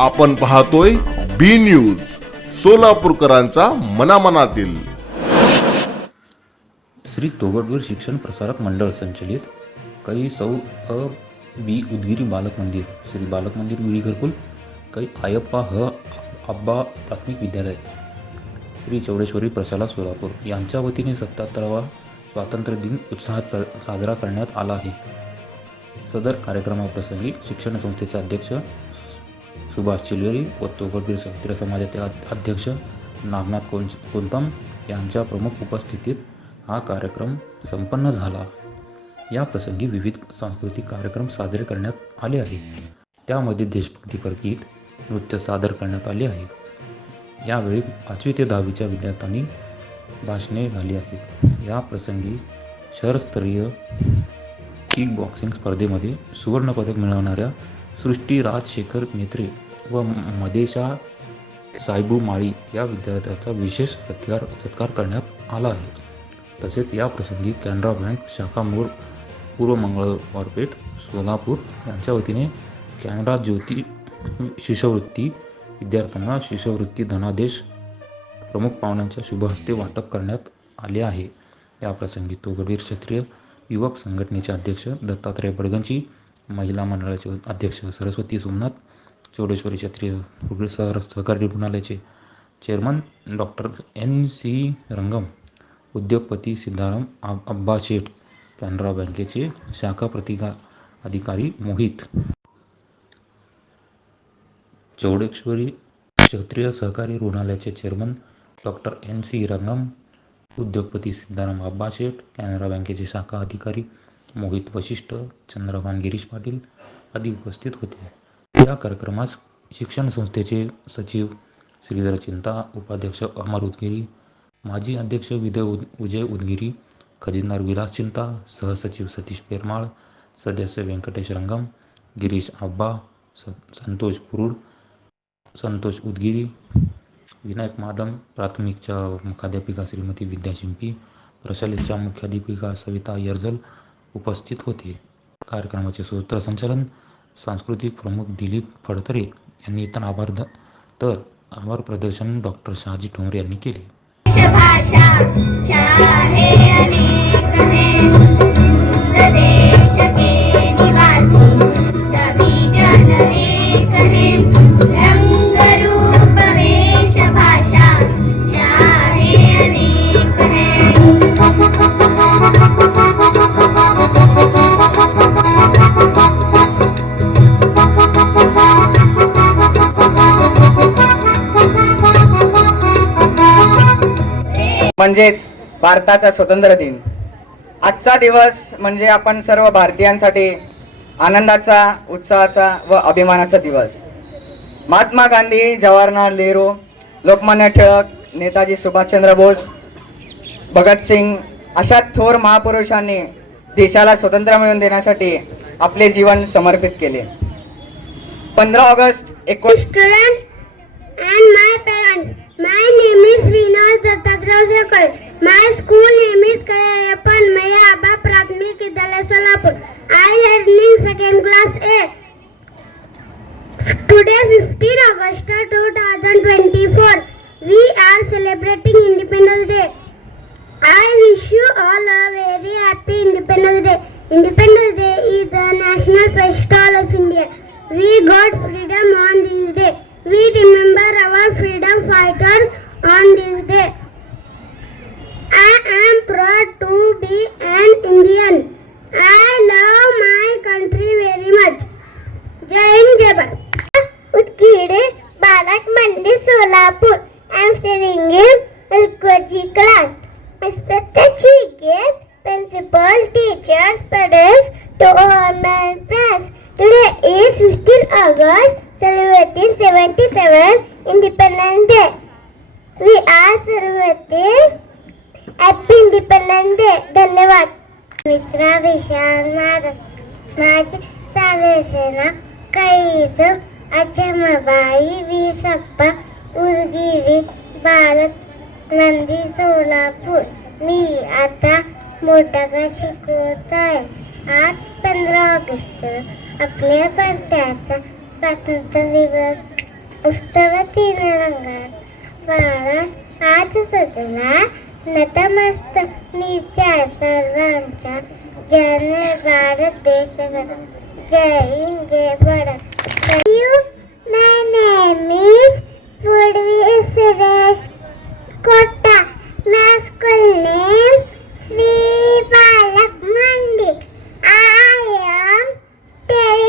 आपण पाहतोय बी न्यूज सोलापूरकरांचा मनामनातील. श्री तोगडवीर शिक्षण प्रसारक मंडळ संचलित काही सौ अ बी उदगिरी बालक मंदिर श्री बालक मंदिर विळी घरकुल काही आयप्पा ह आब्बा प्राथमिक विद्यालय श्री चौडेश्वरी प्रशाला सोलापूर यांच्या वतीने सत्याहत्तरावा स्वातंत्र्य दिन उत्साहात साजरा करण्यात आला आहे. सदर कार्यक्रमाप्रसंगी शिक्षण संस्थेचे अध्यक्ष सुभाष चिलवेरी व तोगडबीर क्षत्रिय समाजाचे अध्यक्ष नागनाथ कोन कोंतम यांच्या प्रमुख उपस्थितीत हा कार्यक्रम संपन्न झाला. या प्रसंगी विविध सांस्कृतिक कार्यक्रम साजरे करण्यात आले आहे. त्यामध्ये देशभक्तीपर गीत नृत्य सादर करण्यात आले आहे. यावेळी पाचवी ते दहावीच्या विद्यार्थ्यांनी भाषणे झाली आहेत या प्रसंगी शहरस्तरीय किक बॉक्सिंग स्पर्धेमध्ये सुवर्णपदक मिळवणाऱ्या सृष्टी राजशेखर मेत्रे व मदेशा सायबू माळी या विद्यार्थ्याचा विशेष सत्कार सत्कार करण्यात आला आहे. तसेच या प्रसंगी कॅनरा बँक शाखा मूळ पूर्व मंगळवारपेठ सोलापूर यांच्या वतीने कॅनरा ज्योती शिष्यवृत्ती विद्यार्थ्यांना शिष्यवृत्ती धनादेश प्रमुख पाहुण्यांच्या शुभहस्ते वाटप करण्यात आले आहे. या प्रसंगी तोगडवीर क्षत्रिय युवक संघटनेचे अध्यक्ष दत्तात्रय बडगंची महिला मंडळाचे अध्यक्ष सरस्वती सोमनाथ चौडेश्वरी क्षत्रिय सह सहकारी रुग्णालयाचे चेअरमन डॉक्टर एन सी रंगम उद्योगपती सिद्धाराम अब्बा शेठ कॅनरा बँकेचे शाखा प्रतिकार अधिकारी मोहित. चौडेश्वरी क्षत्रिय सहकारी रुग्णालयाचे चेअरमन डॉक्टर एन सी रंगम उद्योगपती सिद्धाराम अब्बा शेठ कॅनरा बँकेचे शाखा अधिकारी मोहित वशिष्ठ चंद्रभान गिरीश पाटील आदी उपस्थित होते. या कार्यक्रमास शिक्षण संस्थेचे सचिव श्रीधर चिंता उपाध्यक्ष अमर उदगिरी माजी अध्यक्ष विदय उद उजय उदगिरी खजिनदार विलास चिंता सहसचिव सतीश पेरमाळ सदस्य व्यंकटेश रंगम गिरीश आब्बा स संतोष पुरुड संतोष उदगिरी विनायक मादम प्राथमिकच्या मुखाध्यापिका श्रीमती विद्या शिंपी प्रशालेच्या मुख्याध्यापिका सविता यर्जल उपस्थित होते. कार्यक्रमाचे सूत्रसंचालन सांस्कृतिक प्रमुख दिलीप फडतरे यांनी तर आभार द तर आभार प्रदर्शन डॉक्टर शहाजी ठोंबरे यांनी केले. म्हणजेच भारताचा स्वतंत्र दिन. आजचा दिवस म्हणजे आपण सर्व भारतीयांसाठी आनंदाचा उत्साहाचा व अभिमानाचा दिवस. महात्मा गांधी जवाहरलाल नेहरू लोकमान्य टिळक नेताजी सुभाषचंद्र बोस भगतसिंग अशा थोर महापुरुषांनी देशाला स्वतंत्र मिळवून देण्यासाठी आपले जीवन समर्पित केले. पंधरा ऑगस्ट एकोणीस my name is Vinod Dattatreya My school name is Kayapan Maya Abba Pratmik Vidyalaya Solapur. I am learning second class A. Today 15 August 2024. We are celebrating Independence Day. I wish you all a very happy Independence Day. Independence Day is the national festival of India. We got freedom on this day. We remember fighters on this day. I am proud to be an celebrating 77 Independence Day. We are celebrating Happy Independence Day. धन्यवाद मित्रा विशाल महाराज माझे सादेसेना कैस अचमबाई विसप्पा उदगिरी भारत नंदी सोलापूर मी आता मोठा शिकवत आहे आज पंधरा August आपल्या भारताचा स्वातंत्र्य दिवस उत्सव तीन रंगात वाळा आज सजला नतमस्त नीच्या सर्वांच्या ज्याने भारत देश घडवला. जय हिंद जय Bharat you my name is Purvi Suresh Kota my school name Sri Balak Mandi. I am studying in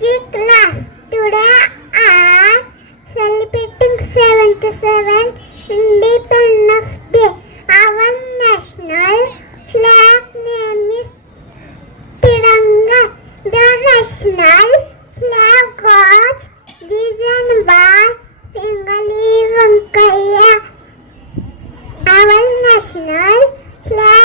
UKG class. Today am celebrating 77 Independence Day. Our national flag name is Tiranga. The national flag was designed by Pingali Venkaya. Our national flag